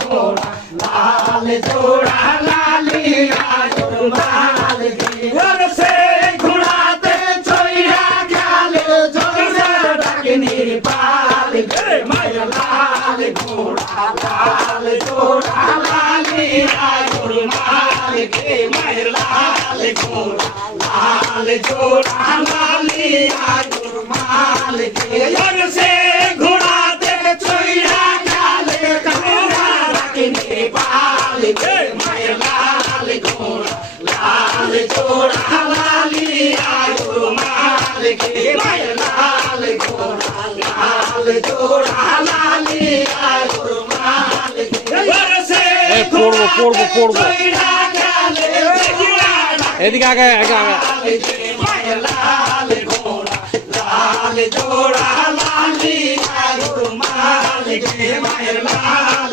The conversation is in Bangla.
ঘোড়া লাল জোড়া লালিয়া মাল ওরে সে ঘোড়াতে চইরা গেলে জোরে ডাকনি পাল মায়ের লাল ঘোড়া লাল জোড়া লালিয়া মাল মায়ের লাল ঘোড়া লাল জোড়া লালিয়া মাল ওরে সে ঘোড়াতে চইরা গেলে জোরে ডাকনি পাল মায়ের লাল ঘোড়া লাল জোড়া লালিয়া মাল মায়ের লাল ঘোড়া লাল জোড়া লালিয়া মাল পড়বো এদিকে আগে মায়ের লাল ঘোড়া লাল জোড়া লালিয়া মাল মায়ের লাল